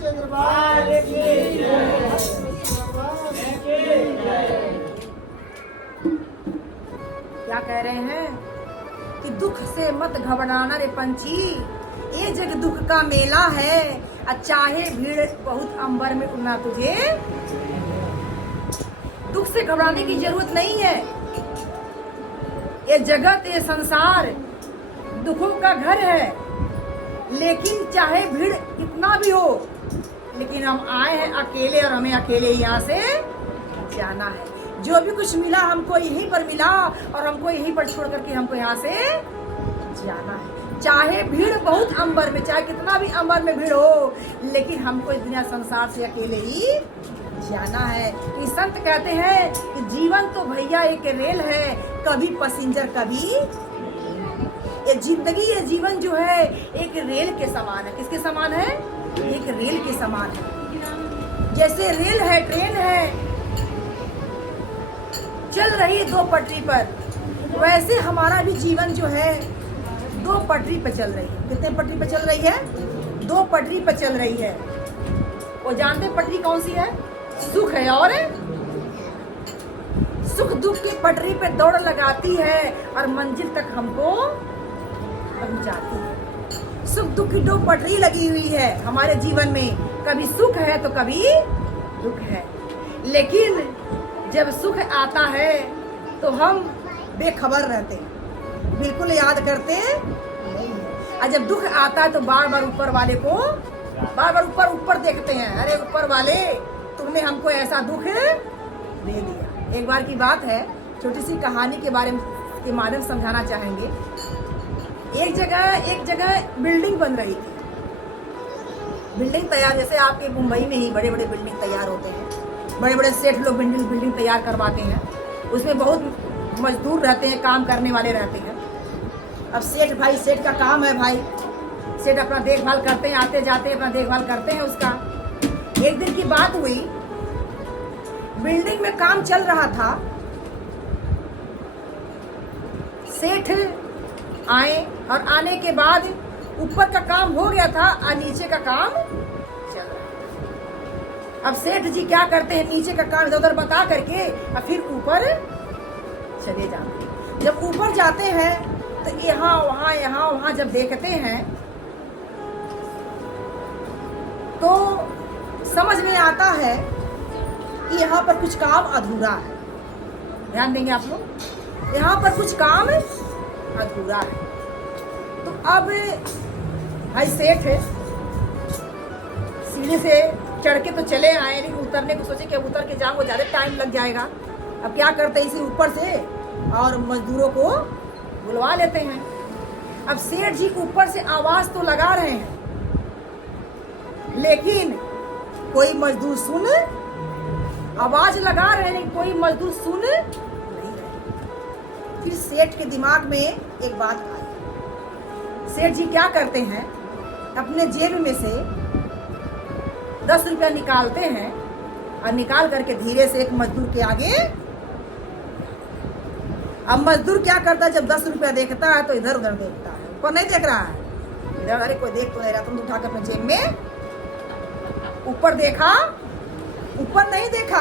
चंद्रभान की जय। क्या कह रहे हैं कि दुख से मत घबराना रे पंछी, ये जग दुख का मेला है, चाहे भीड़ बहुत अंबर में उड़ना तुझे। दुख से घबराने की जरूरत नहीं है। ये जगत ये संसार दुखों का घर है, लेकिन चाहे भीड़ कितना भी हो, लेकिन हम आए हैं अकेले और हमें अकेले यहाँ से जाना है। जो भी कुछ मिला हमको यहीं पर मिला और हमको यहीं पर छोड़ करके हमको यहाँ से जाना है। चाहे भीड़ बहुत अंबर में, चाहे कितना भी अंबर में भीड़ हो, लेकिन हमको इस दुनिया संसार से अकेले ही जाना है। कि संत कहते हैं कि जीवन तो भैया एक रेल है, कभी पैसेंजर कभी। ये जिंदगी ये जीवन जो है एक रेल के समान है। किसके समान है? एक रेल के समान है। जैसे रेल है, ट्रेन है, चल रही दो पटरी पर, वैसे हमारा भी जीवन जो है दो पटरी पे चल रही है। कितने पटरी पे चल रही है? दो पटरी पे चल रही है। वो जानते पटरी कौन सी है? सुख है। और सुख दुख की पटरी पे दौड़ लगाती है और मंजिल तक हमको पहुंचाती है। सुख दुख की दो पटरी लगी हुई है हमारे जीवन में, कभी सुख है तो कभी दुख है। लेकिन जब सुख आता है तो हम बेखबर रहते हैं, बिल्कुल याद करते नहीं है। और जब दुख आता है तो बार बार ऊपर वाले को ऊपर देखते हैं, अरे ऊपर वाले तुमने हमको ऐसा दुख दे दिया। एक बार की बात है, छोटी सी कहानी के बारे में के माध्यम समझाना चाहेंगे। एक जगह बिल्डिंग बन रही थी। बिल्डिंग तैयार, जैसे आपके मुंबई में ही बड़े बड़े बिल्डिंग तैयार होते हैं, बड़े बड़े सेठ लोग बिल्डिंग तैयार करवाते हैं। उसमें बहुत मजदूर रहते हैं, काम करने वाले रहते हैं। अब सेठ का काम है भाई, सेठ अपना देखभाल करते हैं, आते जाते अपना देखभाल करते हैं उसका। एक दिन की बात हुई, बिल्डिंग में काम चल रहा था, सेठ आए और आने के बाद ऊपर का काम हो गया था और नीचे का काम चल रहा। अब सेठ जी क्या करते हैं, नीचे का काम इधर उधर बता करके और फिर ऊपर चले जाते हैं। जब ऊपर जाते हैं तो यहाँ वहाँ जब देखते हैं तो समझ में आता है कि यहाँ पर कुछ काम अधूरा है। ध्यान देंगे आप लोग, यहाँ पर कुछ काम अधूरा है। तो अब भाई सेठ सीढ़ी से चढ़ के तो चले आए, लेकिन उतरने को सोचे कि उतर के जाऊंगा ज्यादा टाइम लग जाएगा। अब क्या करते हैं, इसे ऊपर से और मजदूरों को बुलवा लेते हैं। अब सेठ जी ऊपर से आवाज तो लगा रहे हैं, लेकिन कोई मजदूर सुन, आवाज लगा रहे हैं लेकिन कोई मजदूर सुन नहीं रहे। फिर सेठ के दिमाग में एक बात आई। सेठ जी क्या करते हैं, अपने जेब में से 10 रुपया निकालते हैं और निकाल करके धीरे से एक मजदूर के आगे। अब मजदूर क्या करता है, जब 10 रुपया देखता है तो इधर उधर देखता है, ऊपर नहीं देख रहा है, इधर अरे कोई देख तो नहीं रहा, तुम उठा कर अपने जेब में। ऊपर देखा, ऊपर नहीं देखा।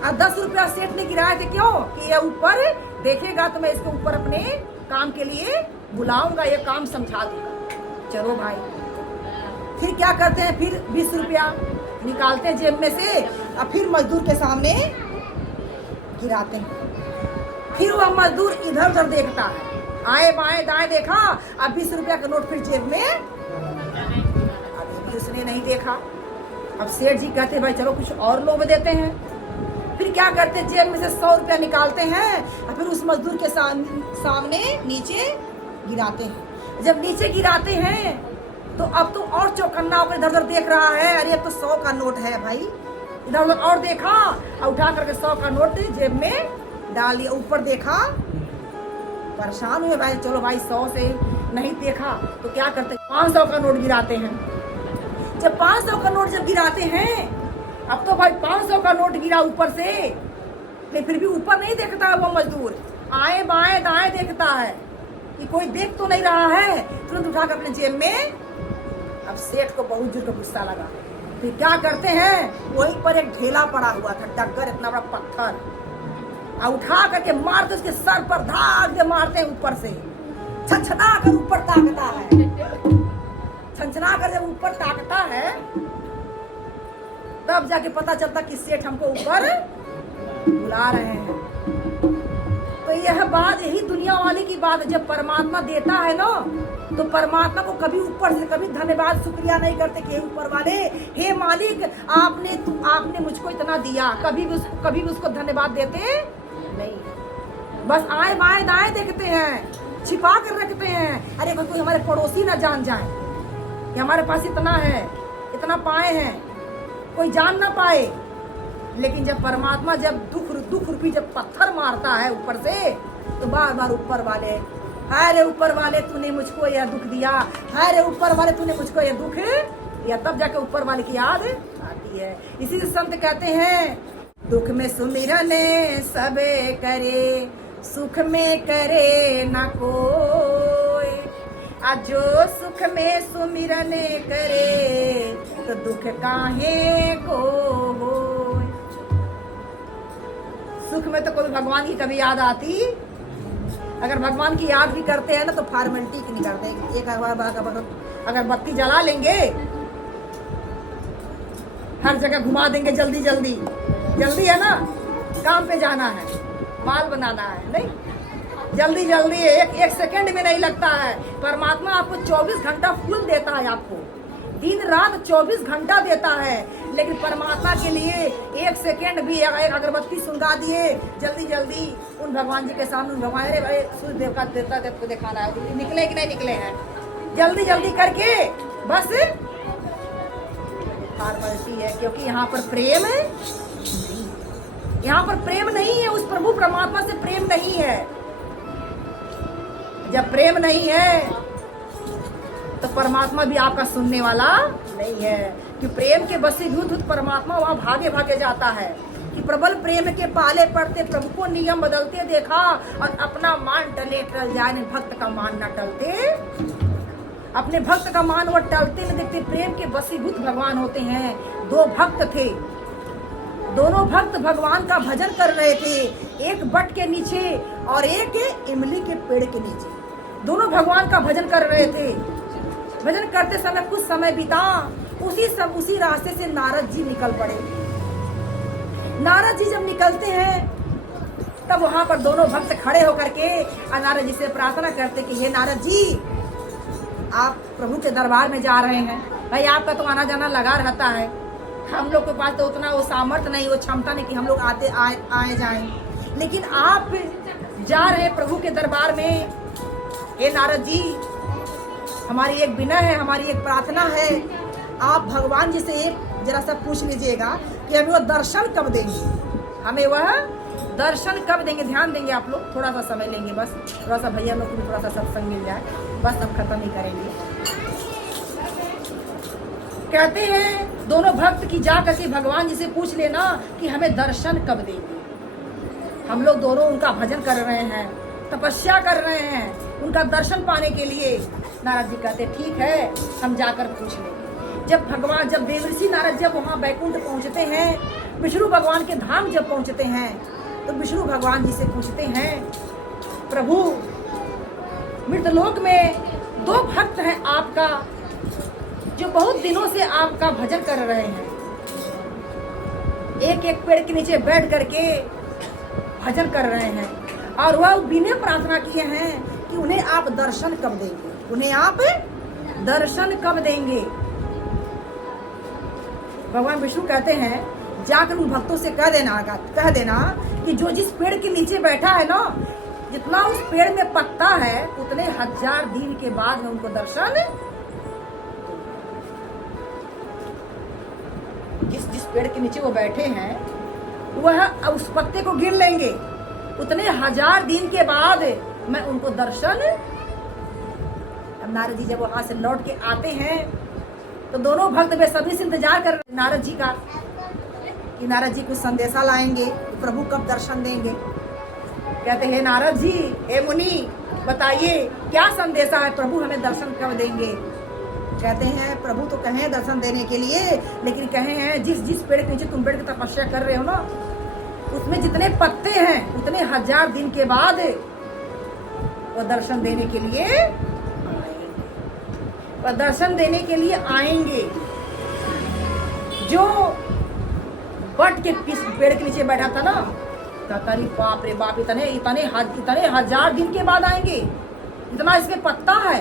और 10 रुपया सेठ ने गिराए थे, क्यों? कि ये ऊपर देखेगा तो मैं इसको ऊपर अपने काम के लिए बुलाऊंगा, ये काम समझा दूंगा। चलो भाई, फिर क्या करते हैं, फिर 20 रुपया निकालते हैं जेब में से और फिर मजदूर के सामने गिराते हैं। फिर वह मजदूर इधर उधर देखता है, आए बाएं दाएं देखा, अब 20 रुपया का नोट फिर जेब में, अभी भी उसने नहीं देखा। अब सेठ जी कहते भाई चलो कुछ और लोग देते हैं। फिर क्या करते, जेब में से 100 रुपया निकालते हैं और फिर उस मजदूर के सामने नीचे गिराते हैं। जब नीचे गिराते हैं तो अब तो और चौकन्ना होकर इधर उधर देख रहा है, अरे अब तो 100 का नोट है भाई। इधर उधर और देखा और उठा करके 100 का नोट जेब में डाल दिया। ऊपर देखा, परेशान हुए भाई, चलो भाई 100 से नहीं देखा तो क्या करते, 500 का नोट गिराते हैं। जब 500 का नोट जब गिराते हैं, अब तो भाई 500 का नोट गिरा ऊपर से, लेकिन फिर भी ऊपर नहीं देखता है वो मजदूर, आए बाएं दाएं देखता है कि कोई देख तो नहीं रहा है। तुरंत उठा कर अपने जेब में। अब सेठ को बहुत जोर का गुस्सा लगा, फिर क्या करते हैं, वहीं पर एक ढेला पड़ा हुआ था, डगर इतना बड़ा पत्थर, और उठा करके मारते उसके सर पर, धाक से मारते हैं ऊपर से, छनछना कर ऊपर ताकता है। छनछना कर जब ऊपर ताकता है तब जाके पता चलता कि सेठ हमको ऊपर बुला रहे हैं। तो यह बात, यही दुनिया वाली की बात है। जब परमात्मा देता है ना, तो परमात्मा को कभी ऊपर से कभी धन्यवाद शुक्रिया नहीं करते कि ऊपर वाले, हे मालिक, आपने मुझको इतना दिया, कभी भी उसको धन्यवाद देते नहीं। बस आए बाएं दाएं देखते हैं, छिपा कर रखते हैं। अरे कोई हमारे पड़ोसी ना जान जाए कि हमारे पास इतना है, इतना पाए हैं, कोई जान ना पाए। लेकिन जब परमात्मा जब दुख रूपी जब पत्थर मारता है ऊपर से, तो बार बार ऊपर वाले, हाय रे ऊपर वाले तूने मुझको यह दुख दिया, हाय रे ऊपर वाले तूने मुझको यह दुख दिया, तब जाके ऊपर वाले की याद आती है। इसी से संत कहते हैं, दुख में सुमिरन सबे करे, सुख में करे न कोई, आज जो सुख में सुमिरन करे, तो दुख काहे को होय। सुख में तो कोई भगवान की कभी याद आती, अगर भगवान की याद भी करते हैं ना तो फॉर्मेलिटी की नहीं करते। एक अगर बत्ती जला लेंगे, हर जगह घुमा देंगे, जल्दी जल्दी जल्दी है ना, काम पे जाना है, माल बनाना है, नहीं जल्दी जल्दी, एक सेकंड में नहीं लगता है। परमात्मा आपको 24 घंटा फुल देता है, आपको दिन रात 24 घंटा देता है। लेकिन परमात्मा के लिए एक सेकंड भी, एक अगरबत्ती सुलगा दिए जल्दी जल्दी उन भगवान जी के सामने, भगवान अरे सूर्य देव का देवता को दिखाना है, निकले कि नहीं निकले हैं, जल्दी जल्दी करके बस फॉर्मेलिटी है। क्योंकि यहाँ पर प्रेम है, यहाँ पर प्रेम नहीं है, उस प्रभु परमात्मा से प्रेम नहीं है। जब प्रेम नहीं है तो परमात्मा भी आपका सुनने वाला नहीं है। कि प्रेम के वशीभूत परमात्मा वहां भागे भागे जाता है कि प्रबल प्रेम के पाले पड़ते, प्रभु को नियम बदलते देखा, और अपना मान टले टल जाए, भक्त का मान न टलते, अपने भक्त का मान वो टलते न देखते। प्रेम के वशीभूत भगवान होते हैं। दो भक्त थे, दोनों भक्त भगवान का भजन कर रहे थे, एक बट के नीचे और एक इमली के पेड़ के नीचे, दोनों भगवान का भजन कर रहे थे। भजन करते समय कुछ समय बीता, उसी रास्ते से नारद जी निकल पड़े। नारद जी जब निकलते हैं तब वहां पर दोनों भक्त खड़े होकर के नारद जी से प्रार्थना करते कि हे नारद जी, आप प्रभु के दरबार में जा रहे हैं, भाई आपका तो आना जाना लगा रहता है, हम लोग के पास तो उतना वो सामर्थ्य नहीं, वो क्षमता नहीं कि हम लोग आए जाएं, लेकिन आप जा रहे हैं प्रभु के दरबार में। हे नारद जी, हमारी एक विनय है, हमारी एक प्रार्थना है, आप भगवान जी से एक जरा सा पूछ लीजिएगा कि हमें वो दर्शन कब देंगे, हमें वह दर्शन कब देंगे। ध्यान देंगे आप लोग, थोड़ा सा समय लेंगे, बस थोड़ा सा भैया लोग को भी थोड़ा सा सत्संग मिल जाए, बस अब खत्म ही करेंगे। कहते हैं दोनों भक्त की जा करके भगवान जी से पूछ लेना कि हमें दर्शन कब देंगे। हम लोग दोनों उनका भजन कर रहे हैं, तपस्या कर रहे हैं उनका दर्शन पाने के लिए। नारद जी कहते ठीक है, हम जाकर पूछ लेंगे। जब देवर्षि नारद जब वहाँ बैकुंठ पहुँचते हैं, विष्णु भगवान के धाम जब पहुँचते हैं, तो विष्णु भगवान जी से पूछते हैं, प्रभु मृतलोक में दो भक्त हैं आपका, जो बहुत दिनों से आपका भजन कर रहे हैं, एक एक पेड़ के नीचे बैठ करके भजन कर रहे हैं, और वह बिना प्रार्थना किए हैं कि उन्हें आप दर्शन कब देंगे, उन्हें आप दर्शन कब देंगे। भगवान विष्णु कहते हैं जाकर उन भक्तों से कह देना कि जो जिस पेड़ के नीचे बैठा है ना, जितना उस पेड़ में पत्ता है, उतने 1000 दिन के बाद में उनको दर्शन, जिस पेड़ के नीचे वो बैठे हैं वह उस पत्ते को गिन लेंगे, उतने 1000 दिन के बाद मैं उनको दर्शन। अब नारद जी जब वहां से लौट के आते हैं तो दोनों भक्त बेसब्री से इंतजार कर रहे नारद जी का कि नारद जी कुछ संदेशा लाएंगे, प्रभु कब दर्शन देंगे। कहते हैं नारद जी, हे मुनि बताइए क्या संदेशा है, प्रभु हमें दर्शन कब देंगे। कहते हैं प्रभु तो कहे हैं दर्शन देने के लिए, लेकिन कहे हैं जिस जिस पेड़ के नीचे तुम बैठ के तपस्या कर रहे हो ना, उसमें जितने पत्ते हैं उतने 1000 दिन के बाद वो दर्शन देने के लिए आएंगे, वो दर्शन देने के लिए आएंगे। जो बट के पेड़ के नीचे बैठा था ना, अरे बाप रे बाप, इतने 1000 दिन के बाद आएंगे, इतना इसमें पत्ता है।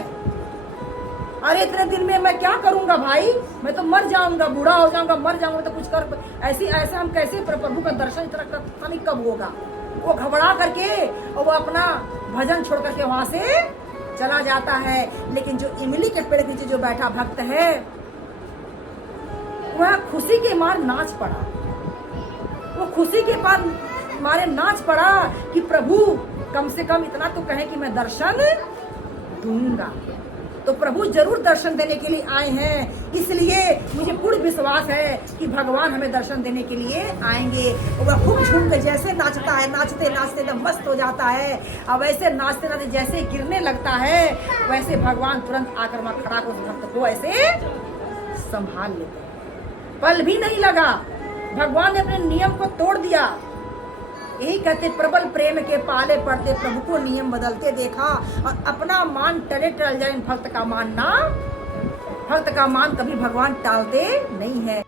अरे इतने दिन में मैं क्या करूंगा भाई, मैं तो मर जाऊंगा, बूढ़ा हो जाऊंगा, मर जाऊंगा, तो कुछ कर ऐसे हम कैसे प्रभु का दर्शन इतना पता नहीं कब होगा। वो घबरा करके और वो अपना भजन छोड़ करके वहां से चला जाता है। लेकिन जो इमली के पेड़ के नीचे जो बैठा भक्त है, वह खुशी के मार नाच पड़ा, वो खुशी के मारे नाच पड़ा कि प्रभु कम से कम इतना तो कहे कि मैं दर्शन दूंगा। तो प्रभु जरूर दर्शन देने के लिए आए हैं, इसलिए मुझे पूर्ण विश्वास है कि भगवान हमें दर्शन देने के लिए आएंगे। वह खूब झूम के जैसे नाचता है, नाचते नाचते एकदम मस्त हो जाता है, और वैसे नाचते नाचते जैसे गिरने लगता है, वैसे भगवान तुरंत आकर वहां खड़ा कर भक्त को ऐसे संभाल लेते हैं। पल भी नहीं लगा, भगवान ने अपने नियम को तोड़ दिया। यही कहते प्रबल प्रेम के पाले पड़ते, प्रभु को नियम बदलते देखा, और अपना मान टले टल जाए भक्त का मान ना, भक्त का मान कभी भगवान टालते नहीं है।